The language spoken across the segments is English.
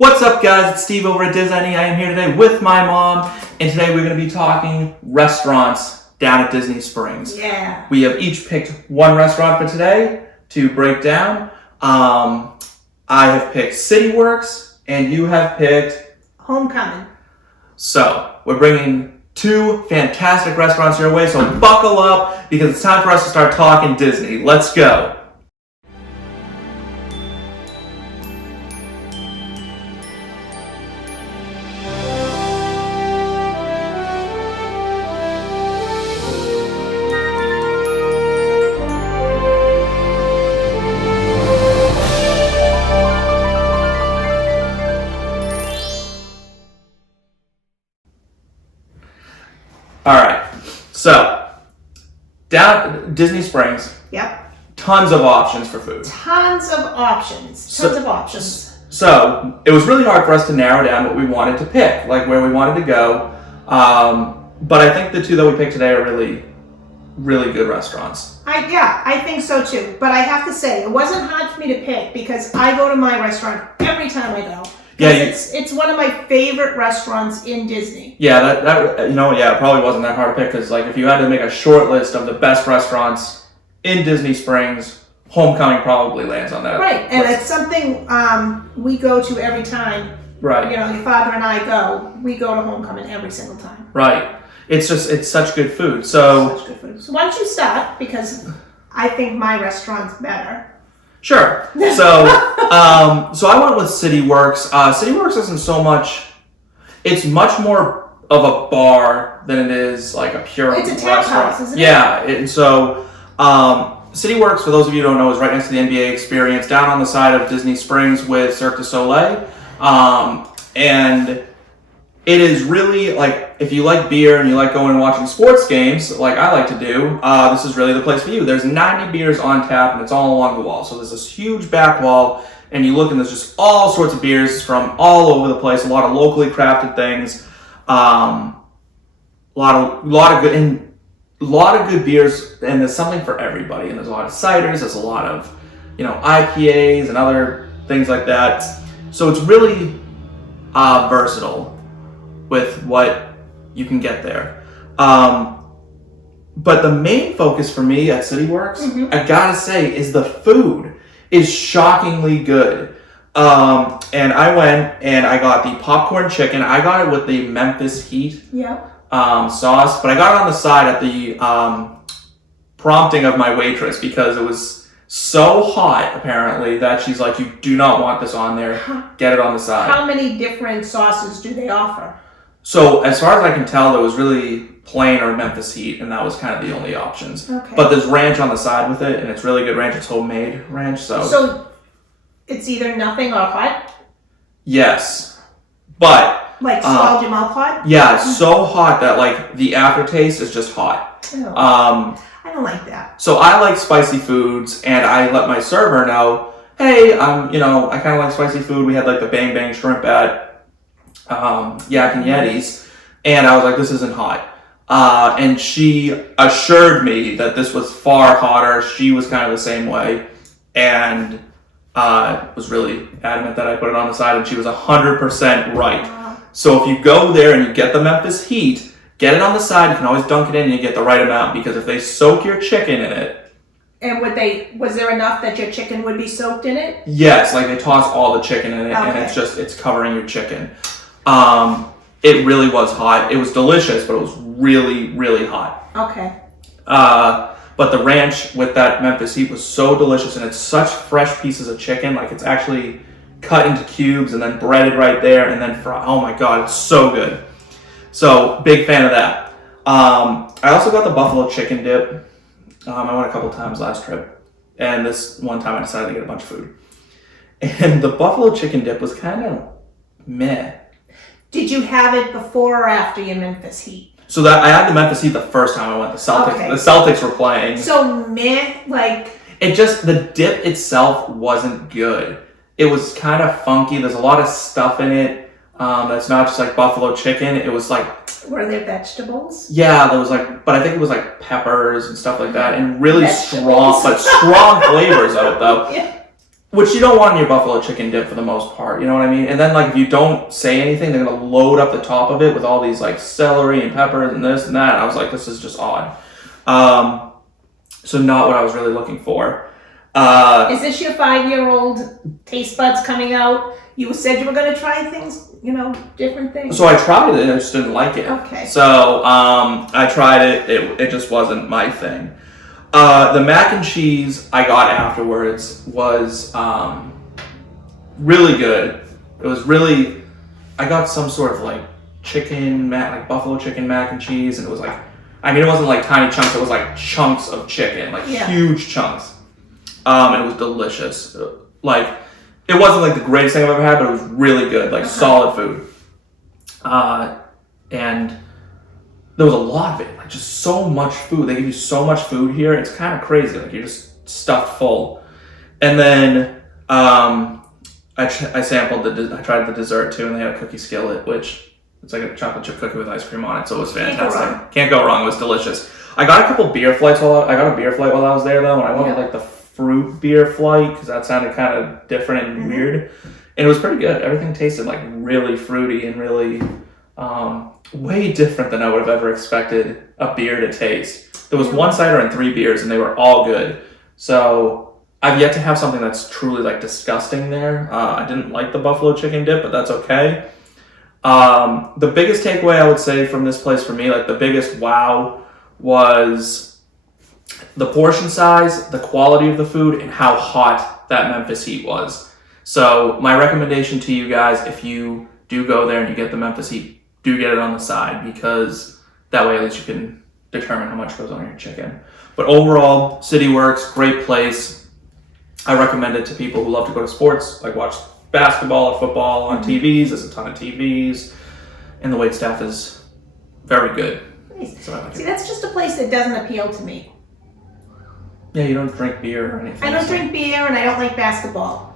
What's up, guys? It's Steve over at Disney. I am here today with my mom, and today we're going to be talking restaurants down at Disney Springs. Yeah. We have each picked one restaurant for today to break down. I have picked CityWorks, and you have picked Homecomin. So, we're bringing two fantastic restaurants your way, so buckle up because it's time for us to start talking Disney. Let's go. Alright, so, down Disney Springs, Yep. tons of options for food. Tons of options. So, it was really hard for us to narrow down what we wanted to pick, like where we wanted to go. But I think the two that we picked today are really, really good restaurants. I think so too. But I have to say, it wasn't hard for me to pick because I go to my restaurant every time I go. Yeah, it's one of my favorite restaurants in Disney. Yeah, it probably wasn't that hard to pick because, like, if you had to make a short list of the best restaurants in Disney Springs, Homecomin probably lands on that. Right, and it's something we go to every time. Right. You know, your father and I go. We go to Homecomin every single time. Right. It's such good food. So Such good food. So why don't you start, because I think my restaurant's better. Sure. So I went with CityWorks. CityWorks isn't so much. It's much more of a bar than it is like a pure It's a restaurant. tapas, isn't it? Yeah. And so CityWorks, for those of you who don't know, is right next to the NBA Experience, down on the side of Disney Springs with Cirque du Soleil, and it is really, like, if you like beer and you like going and watching sports games, like I like to do, this is really the place for you. There's 90 beers on tap, and it's all along the wall. So there's this huge back wall, and you look, and there's just all sorts of beers from all over the place. A lot of locally crafted things, a lot of good beers, and there's something for everybody. And there's a lot of ciders. There's a lot of, IPAs and other things like that. So it's really versatile with what you can get there. But the main focus for me at CityWorks, I gotta say, is the food is shockingly good. And I went and I got the popcorn chicken. I got it with the Memphis Heat sauce, but I got it on the side at the prompting of my waitress because it was so hot, apparently, that she's like, you do not want this on there. Get it on the side. How many different sauces do they offer? So, as far as I can tell, there was really plain or Memphis Heat, and that was kind of the only options. Okay. But there's ranch on the side with it, and it's really good ranch. It's homemade ranch, So, it's either nothing or hot? Yes. But... Like, scald your mouth hot? Yeah, it's so hot that, like, the aftertaste is just hot. Ew. I don't like that. So I like spicy foods, and I let my server know, hey, I kind of like spicy food. We had, like, the Bang Bang shrimp at Yak and Yeti's, and I was like, this isn't hot. And she assured me that this was far hotter. She was kind of the same way, and was really adamant that I put it on the side, and she was 100% right. Wow. So if you go there and you get the Memphis Heat, get it on the side. You can always dunk it in and you get the right amount, because if they soak your chicken in it. And was there enough that your chicken would be soaked in it? Yes, like they toss all the chicken in it, Okay. and it's covering your chicken. It really was hot. It was delicious, but it was really, really hot. Okay. But the ranch with that Memphis Heat was so delicious, and it's such fresh pieces of chicken. Like, it's actually cut into cubes and then breaded right there and then fried. Oh my God, it's so good. So, big fan of that. I also got the buffalo chicken dip. I went a couple times last trip, and this one time I decided to get a bunch of food. And the buffalo chicken dip was kind of meh. Did you have it before or after your Memphis Heat? So that I had the Memphis Heat the first time I went. The Celtics, Okay. The Celtics were playing. So meh, like... The dip itself wasn't good. It was kind of funky. There's a lot of stuff in it that's not just like buffalo chicken. It was like... Were there vegetables? Yeah, there was like... But I think it was like peppers and stuff like that. And really Vegetables. strong flavors of it, though. Yeah. which you don't want in your buffalo chicken dip for the most part, you know what I mean? And then, like, if you don't say anything, they're gonna load up the top of it with all these, like, celery and peppers and this and that. And I was like, this is just odd. So not what I was really looking for. Is this your 5-year-old taste buds coming out? You said you were going to try things, different things. So I tried it and I just didn't like it. Okay. So I tried it. It just wasn't my thing. The mac and cheese I got afterwards was really good. It was really, I got some sort of like buffalo chicken mac and cheese, and it was like, it wasn't like tiny chunks, it was like chunks of chicken, like huge chunks. And it was delicious. Like, it wasn't like the greatest thing I've ever had, but it was really good, like solid food. And there was a lot of it, like just so much food. They give you so much food here. It's kind of crazy. Like, you're just stuffed full. And then I tried the dessert too, and they had a cookie skillet, which it's like a chocolate chip cookie with ice cream on it. So it was fantastic. Can't go wrong. It was delicious. I got a couple beer flights while I was there though, and I went with like the fruit beer flight because that sounded kind of different and weird, and it was pretty good. Everything tasted like really fruity and really way different than I would have ever expected a beer to taste. There was 1 cider and 3 beers, and they were all good. So I've yet to have something that's truly like disgusting there. I didn't like the buffalo chicken dip, but that's okay. The biggest takeaway I would say from this place for me, like the biggest wow, was the portion size, the quality of the food, and how hot that Memphis heat was. So my recommendation to you guys, if you do go there and you get the Memphis heat, do get it on the side, because that way at least you can determine how much goes on your chicken. But overall, City Works, great place. I recommend it to people who love to go to sports, like watch basketball or football on TVs. There's a ton of TVs, and the wait staff is very good. Nice. So I like See, it. that's just a place that doesn't appeal to me. Yeah, you don't drink beer or anything. I don't drink beer, and I don't like basketball.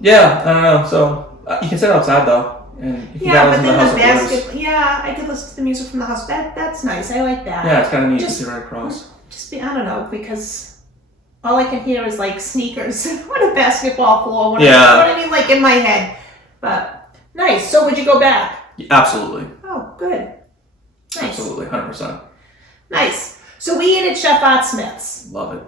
Yeah, I don't know. So you can sit outside though, and you can But listen then to House the of Blues. basketball. Yeah, I could listen to the music from the house. That's nice. I like that. Yeah, it's kind of neat to Just- see right across. I don't know, because all I can hear is like sneakers on a basketball floor. You know what I mean? Like in my head. But nice. So would you go back? Absolutely. Oh, good. Nice. Absolutely, 100%. Nice. So we ate at Chef Art Smith's. Love it.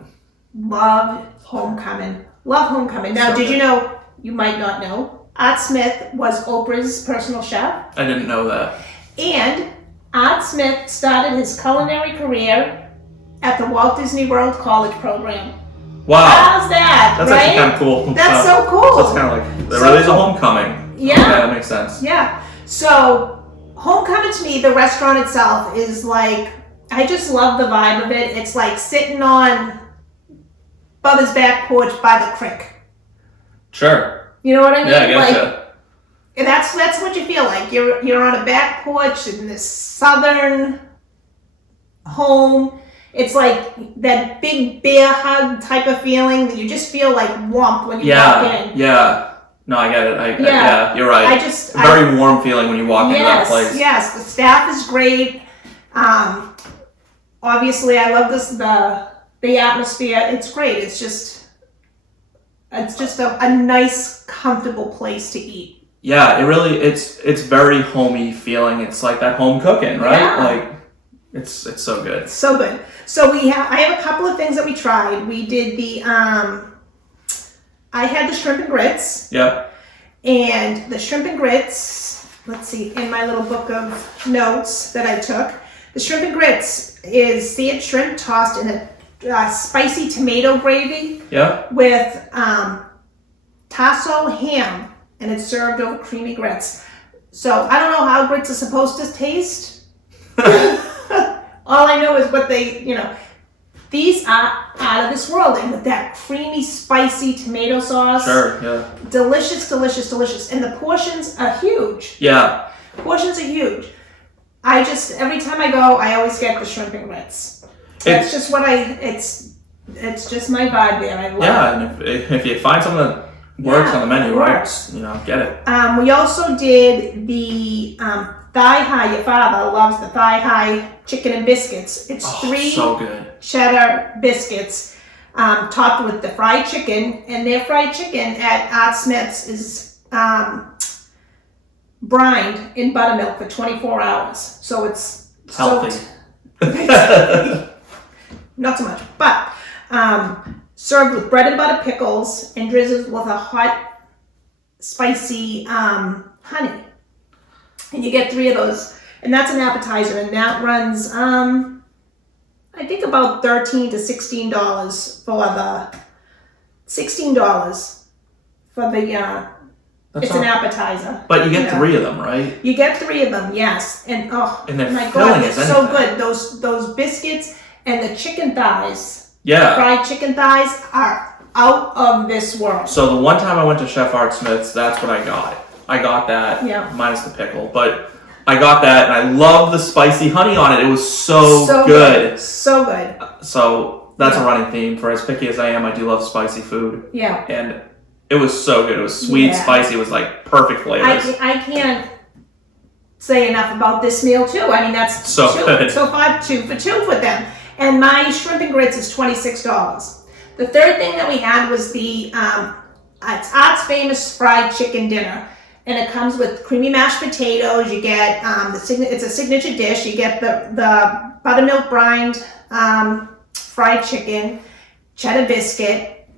Love Homecomin. Love Homecomin. Now, So did good. you know, you might not know, Art Smith was Oprah's personal chef. I didn't know that. And Art Smith started his culinary career at the Walt Disney World College program. Wow. How's that? That's right? actually kind of cool. That's so cool. So it's kind of like, there So really is a cool. homecoming. Yeah. Okay, that makes sense. Yeah. So, Homecomin to me, the restaurant itself is like, I just love the vibe of it. It's like sitting on Bubba's back porch by the creek. Sure. You know what I mean? Yeah, I getcha. Like, that's what you feel like. You're on a back porch in this southern home. It's like that big bear hug type of feeling that you just feel like warmth when you walk in. Yeah. No, I get it. Yeah, you're right. I Very warm feeling when you walk into that place. Yes, the staff is great. Obviously, I love the atmosphere. It's great. It's just a nice, comfortable place to eat. Yeah, it's very homey feeling. It's like that home cooking, right? Yeah. Like it's so good. It's so good. So I have a couple of things that we tried. We did I had the shrimp and grits. Yep. And the shrimp and grits, let's see, in my little book of notes that I took, the shrimp and grits is seared shrimp tossed in a spicy tomato gravy Yep. with tasso ham, and it's served over creamy grits. So I don't know how grits are supposed to taste. All I know is what these are out of this world, and with that creamy, spicy tomato sauce. Sure. Yeah. Delicious, delicious, delicious. And the portions are huge. Yeah. Portions are huge. Every time I go, I always get the shrimp and grits. That's just what it's just my vibe there. I love it. Yeah, and if you find something that works on the menu, it right? works. Get it. We also did the thigh high. Your father loves the thigh high chicken and biscuits. It's 3 so good. cheddar biscuits. topped with the fried chicken. And their fried chicken at Art Smith's is brined in buttermilk for 24 hours. So it's Healthy. soaked. Not so much, but served with bread and butter pickles and drizzled with a hot, spicy honey. And you get 3 of those, and that's an appetizer, and that runs, I think about $13 to $16 for the $16 for the. It's an appetizer. But you get 3 of them, right? You get 3 of them, yes, and and they're my filling God, as they're so anything. good. Those biscuits and the chicken thighs. Yeah. Fried chicken thighs are out of this world. So the one time I went to Chef Art Smith's, that's what I got. I got that, minus the pickle, but I got that, and I love the spicy honey on it. It was so good. So good. So that's a running theme. For as picky as I am, I do love spicy food. Yeah. And it was so good. It was sweet, spicy. It was like perfect flavors. I can't say enough about this meal too. I mean, that's so good. So far, 2 for 2 with them. And my shrimp and grits is $26. The third thing that we had was the it's Art's famous fried chicken dinner, and it comes with creamy mashed potatoes. You get it's a signature dish. You get the buttermilk brined fried chicken, cheddar biscuit,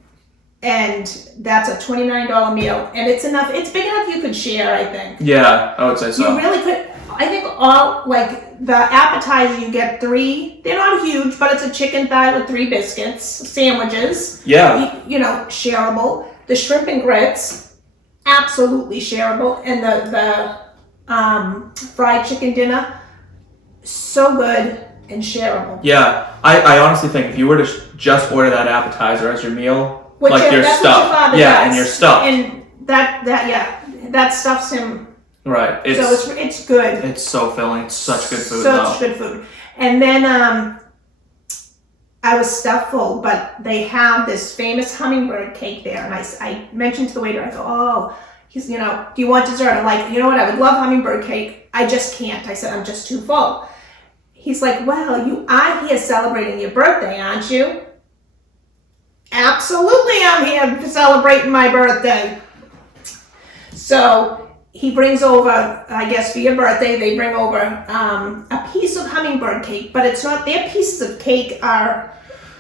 and that's a $29 meal. And it's enough. It's big enough you could share, I think. Yeah, I would say so. You really could. I think all, like, the appetizer, you get 3. They're not huge, but it's a chicken thigh with 3 biscuits, sandwiches. Yeah. You know, shareable. The shrimp and grits, absolutely shareable. And the fried chicken dinner, so good and shareable. Yeah. I honestly think if you were to just order that appetizer as your meal, Which like you're that's stuffed. What your father yeah, does. and you're stuffed. And that stuffs him. Right. So it's good. It's so filling. It's such good food, though. Such good food. And then I was stuffed full, but they have this famous hummingbird cake there. And I mentioned to the waiter, I go, oh, he's, do you want dessert? I'm like, you know what? I would love hummingbird cake. I just can't. I said, I'm just too full. He's like, well, you are here celebrating your birthday, aren't you? Absolutely, I'm here celebrating my birthday. So he brings over, I guess for your birthday, they bring over a piece of hummingbird cake, but it's not, their pieces of cake are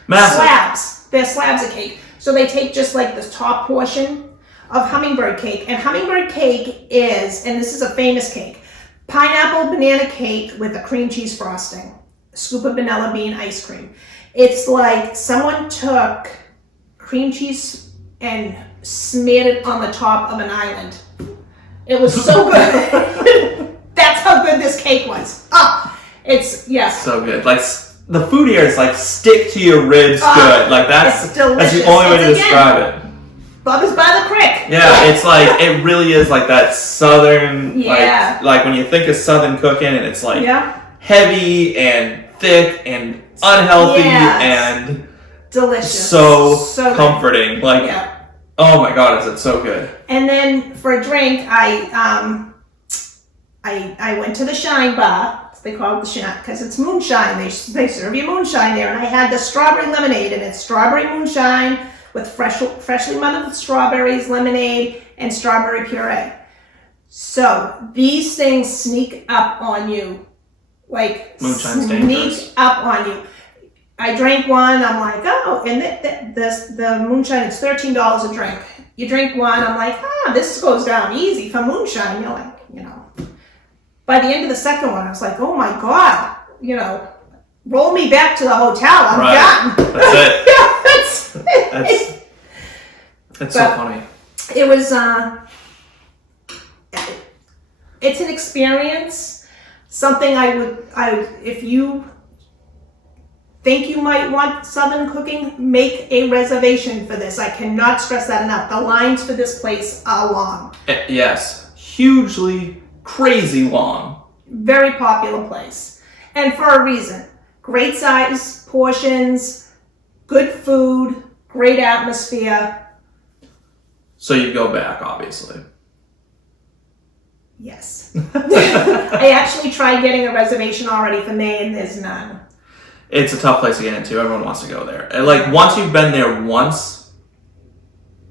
massive. Slabs. They're slabs of cake. So they take just like the top portion of hummingbird cake. And hummingbird cake is, and this is a famous cake, pineapple banana cake with a cream cheese frosting, a scoop of vanilla bean ice cream. It's like someone took cream cheese and smeared it on the top of an island. It was so good. That's how good this cake was. It's, yes. So good. Like, the food here is like stick to your ribs good. Like, that's the only way to describe it. Bubba's by the creek. Yeah, it's like, it really is like that southern, like when you think of southern cooking, and it's like heavy and thick and unhealthy and delicious. So comforting. Like, oh my God, is it so good. And then for a drink, I went to the Shine Bar. They call it the Shine because it's moonshine. They serve you moonshine there. And I had the strawberry lemonade, and it's strawberry moonshine with freshly muddled strawberries, lemonade, and strawberry puree. So these things sneak up on you. Like, Moonshine's dangerous. Sneak up on you. I drank one, I'm like, oh, and the moonshine, it's $13 a drink. You drink one, I'm like, this goes down easy for moonshine. You're like, by the end of the second one, I was like, oh my God, roll me back to the hotel. I'm done. That's it. That's so funny. It was, it's an experience, something I would, if you think you might want Southern cooking, make a reservation for this. I cannot stress that enough. The lines for this place are long. Yes. Hugely, crazy long. Very popular place. And for a reason. Great size portions, good food, great atmosphere. So you go back, obviously. Yes. I actually tried getting a reservation already for May, and there's none. it's a tough place to get into. Everyone wants to go there. And like once you've been there once,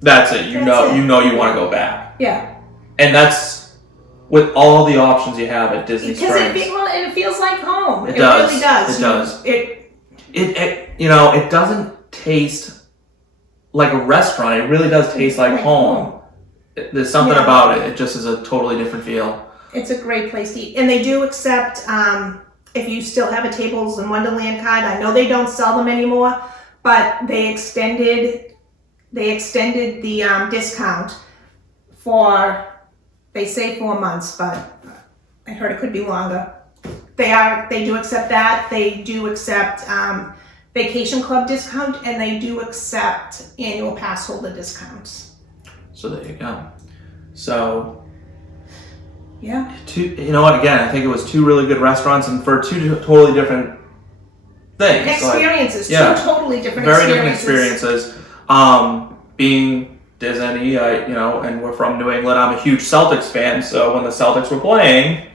that's it. You know you want to go back. Yeah. And that's with all the options you have at Disney Because Springs. it feels like home. It does. Really does. It does. It you know, it doesn't taste like a restaurant. It really does taste like home. There's something about it. It just is a totally different feel. It's a great place to eat. And they do accept, if you still have a Tables in Wonderland card. I know they don't sell them anymore, but they extended the discount for, they say 4 months, but I heard it could be longer. They do accept that. They do accept vacation club discount, and they do accept annual pass holder discounts. So there you go. So yeah, you know what? Again, I think it was 2 really good restaurants, and for 2 totally different things. Experiences, like, 2 totally different very experiences. different experiences. Being Disney, and we're from New England. I'm a huge Celtics fan, so when the Celtics were playing,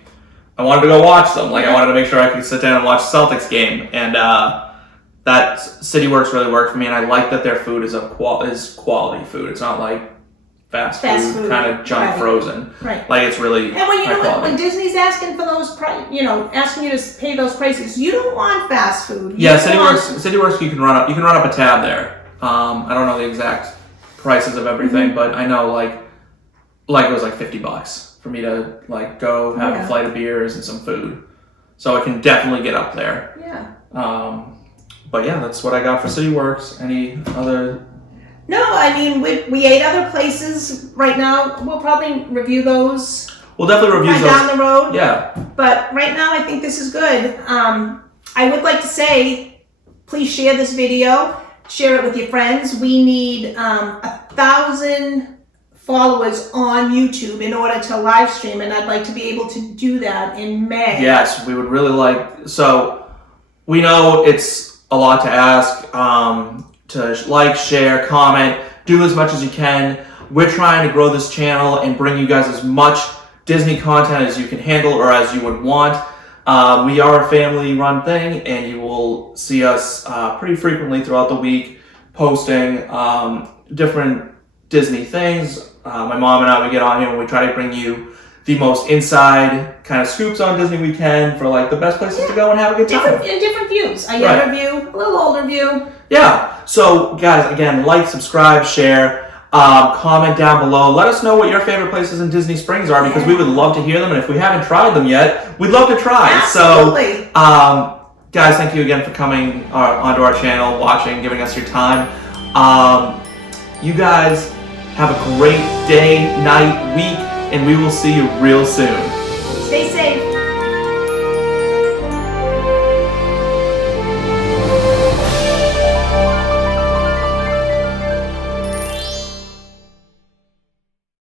I wanted to go watch them. Like I wanted to make sure I could sit down and watch a Celtics game, and that City Works really worked for me. And I like that their food is quality food. It's not like fast food kind of junk frozen. Right. Like it's really. And when Disney's asking for those asking you to pay those prices, you don't want fast food. City Works. You can run up a tab there. I don't know the exact prices of everything, but I know like it was like $50 for me to like go have a flight of beers and some food. So I can definitely get up there. Yeah. But yeah, that's what I got for City Works. Any other? No, I mean we ate other places right now. We'll probably review those. We'll definitely review those down the road. Yeah. But right now I think this is good. I would like to say, please share this video. Share it with your friends. We need 1,000 followers on YouTube in order to live stream, and I'd like to be able to do that in May. Yes, we would really like. So we know it's a lot to ask. To like, share, comment, do as much as you can. We're trying to grow this channel and bring you guys as much Disney content as you can handle or as you would want. We are a family-run thing, and you will see us pretty frequently throughout the week posting different Disney things. My mom and I, we get on here and we try to bring you the most inside kind of scoops on Disney we can for like the best places to go and have a good time. Different views. A younger view, a little older view. Yeah. So guys, again, like, subscribe, share, comment down below. Let us know what your favorite places in Disney Springs are, because we would love to hear them. And if we haven't tried them yet, we'd love to try. Absolutely. So, guys, thank you again for coming onto our channel, watching, giving us your time. You guys have a great day, night, week, and we will see you real soon.